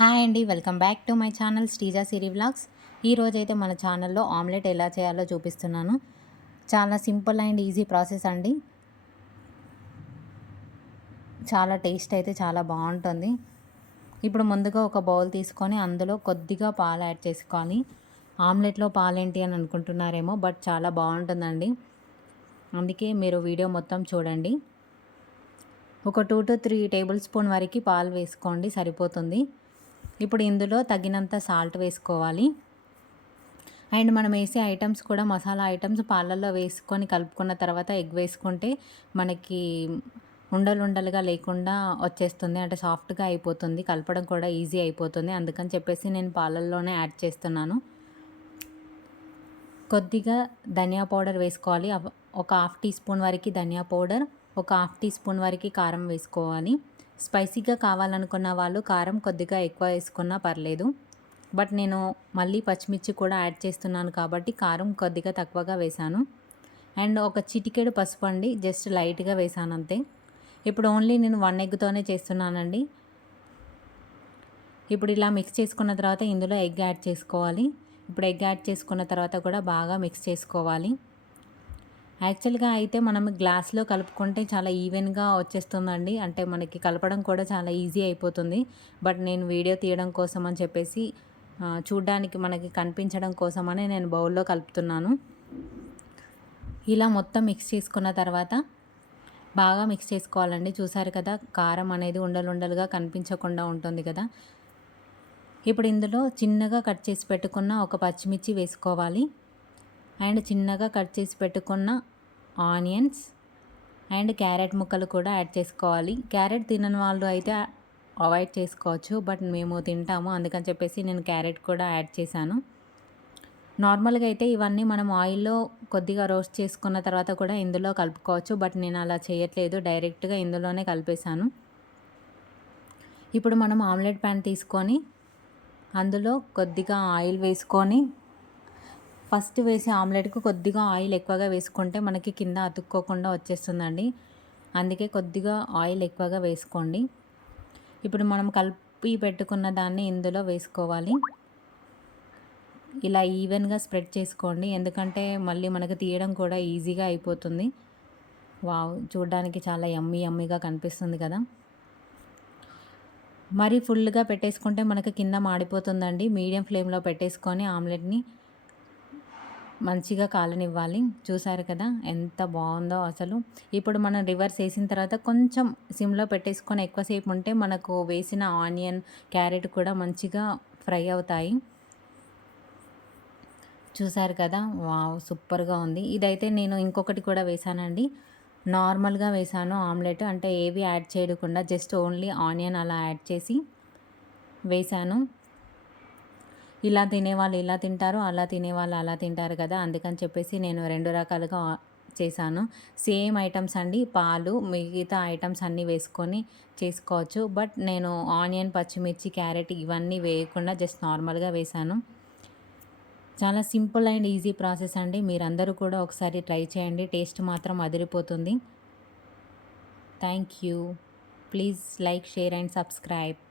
Hi అండి, welcome back to my channel Sreeja Siri vlogs. ఈరోజైతే మన ఛానల్లో ఆమ్లెట్ ఎలా చేయాలో చూపిస్తున్నాను. చాలా సింపుల్ అండ్ ఈజీ ప్రాసెస్ అండి. చాలా టేస్ట్ అయితే చాలా బాగుంటుంది. ఇప్పుడు ముందుగా ఒక బౌల్ తీసుకొని అందులో కొద్దిగా పాలు యాడ్ చేసుకోవాలి. ఆమ్లెట్లో పాలేంటి అని అనుకుంటున్నారేమో, బట్ చాలా బాగుంటుందండి. అందుకే మీరు వీడియో మొత్తం చూడండి. ఒక 2 to 3 టేబుల్ స్పూన్ వరకు పాలు వేసుకోండి, సరిపోతుంది. ఇప్పుడు ఇందులో తగినంత సాల్ట్ వేసుకోవాలి. అండ్ మనం వేసే ఐటమ్స్ కూడా మసాలా ఐటమ్స్ పాలల్లో వేసుకొని కలుపుకున్న తర్వాత ఎగ్ వేసుకుంటే మనకి ఉండలుగా లేకుండా వచ్చేస్తుంది. అంటే సాఫ్ట్గా అయిపోతుంది, కలపడం కూడా ఈజీ అయిపోతుంది. అందుకని చెప్పేసి నేను పాలల్లోనే యాడ్ చేస్తున్నాను. కొద్దిగా ధనియా పౌడర్ వేసుకోవాలి. ఒక హాఫ్ టీ స్పూన్ వరకు ధనియా పౌడర్, ఒక హాఫ్ టీ స్పూన్ వరకు కారం వేసుకోవాలి. స్పైసీగా కావాలనుకున్న వాళ్ళు కారం కొద్దిగా ఎక్కువ వేసుకున్నా పర్లేదు. బట్ నేను మళ్ళీ పచ్చిమిర్చి కూడా యాడ్ చేస్తున్నాను కాబట్టి కారం కొద్దిగా తక్కువగా వేశాను. అండ్ ఒక చిటికెడు పసుపు అండి, జస్ట్ లైట్గా వేసాను అంతే. ఇప్పుడు ఓన్లీ నేను 1 ఎగ్తోనే చేస్తున్నానండి. ఇప్పుడు ఇలా మిక్స్ చేసుకున్న తర్వాత ఇందులో ఎగ్ యాడ్ చేసుకోవాలి. ఇప్పుడు ఎగ్ యాడ్ చేసుకున్న తర్వాత కూడా బాగా మిక్స్ చేసుకోవాలి. యాక్చువల్గా అయితే మనం గ్లాస్లో కలుపుకుంటే చాలా ఈవెన్గా వచ్చేస్తుందండి. అంటే మనకి కలపడం కూడా చాలా ఈజీ అయిపోతుంది. బట్ నేను వీడియో తీయడం కోసం అని చెప్పేసి చూడ్డానికి మనకి కనిపించడం కోసమని నేను బౌల్లో కలుపుతున్నాను. ఇలా మొత్తం మిక్స్ చేసుకున్న తర్వాత బాగా మిక్స్ చేసుకోవాలండి. చూసారు కదా, కారం అనేది ఉండలుగా కనిపించకుండా ఉంటుంది కదా. ఇప్పుడు ఇందులో చిన్నగా కట్ చేసి పెట్టుకున్న ఒక పచ్చిమిర్చి వేసుకోవాలి. అండ్ చిన్నగా కట్ చేసి పెట్టుకున్న ఆనియన్స్ అండ్ క్యారెట్ ముక్కలు కూడా యాడ్ చేసుకోవాలి. క్యారెట్ తినని వాళ్ళు అయితే అవాయిడ్ చేసుకోవచ్చు, బట్ మేము తింటాము, అందుకని చెప్పేసి నేను క్యారెట్ కూడా యాడ్ చేశాను. నార్మల్గా అయితే ఇవన్నీ మనం ఆయిల్లో కొద్దిగా రోస్ట్ చేసుకున్న తర్వాత కూడా ఇందులో కలుపుకోవచ్చు, బట్ నేను అలా చేయట్లేదు, డైరెక్ట్గా ఇందులోనే కలిపేశాను. ఇప్పుడు మనం ఆమ్లెట్ ప్యాన్ తీసుకొని అందులో కొద్దిగా ఆయిల్ వేసుకొని, ఫస్ట్ వేసే ఆమ్లెట్కు కొద్దిగా ఆయిల్ ఎక్కువగా వేసుకుంటే మనకి కింద అతుక్కోకుండా వచ్చేస్తుందండి. అందుకే కొద్దిగా ఆయిల్ ఎక్కువగా వేసుకోండి. ఇప్పుడు మనం కలిపి పెట్టుకున్న దాన్ని ఇందులో వేసుకోవాలి. ఇలా ఈవెన్గా స్ప్రెడ్ చేసుకోండి, ఎందుకంటే మళ్ళీ మనకు తీయడం కూడా ఈజీగా అయిపోతుంది. వావ్, చూడడానికి చాలా యమ్మీగా కనిపిస్తుంది కదా. మరి ఫుల్గా పెట్టేసుకుంటే మనకు కింద మాడిపోతుందండి. మీడియం ఫ్లేమ్లో పెట్టేసుకొని ఆమ్లెట్ని మంచిగా కాలనివ్వాలి. చూసారు కదా ఎంత బాగుందో అసలు. ఇప్పుడు మనం రివర్స్ వేసిన తర్వాత కొంచెం సిమ్లో పెట్టేసుకొని ఎక్కువసేపు ఉంటే మనకు వేసిన ఆనియన్, క్యారెట్ కూడా మంచిగా ఫ్రై అవుతాయి. చూసారు కదా, వావ్ సూపర్గా ఉంది. ఇదైతే నేను ఇంకొకటి కూడా వేసానండి. నార్మల్గా వేసాను ఆమ్లెట్, అంటే ఏవి యాడ్ చేయకుండా జస్ట్ ఓన్లీ ఆనియన్ అలా యాడ్ చేసి వేసాను. ఇలా తినేవాళ్ళు ఇలా తింటారు, అలా తినేవాళ్ళు అలా తింటారు కదా, అందుకని చెప్పేసి నేను 2 రకాలుగా చేశాను. సేమ్ ఐటమ్స్ అండి, పాలు మిగతా ఐటమ్స్ అన్నీ వేసుకొని చేసుకోవచ్చు. బట్ నేను ఆనియన్, పచ్చిమిర్చి, క్యారెట్ ఇవన్నీ వేయకుండా జస్ట్ నార్మల్గా వేశాను. చాలా సింపుల్ అండ్ ఈజీ ప్రాసెస్ అండి. మీరందరూ కూడా ఒకసారి ట్రై చేయండి, టేస్ట్ మాత్రం అదిరిపోతుంది. Thank you. Please like, share and subscribe.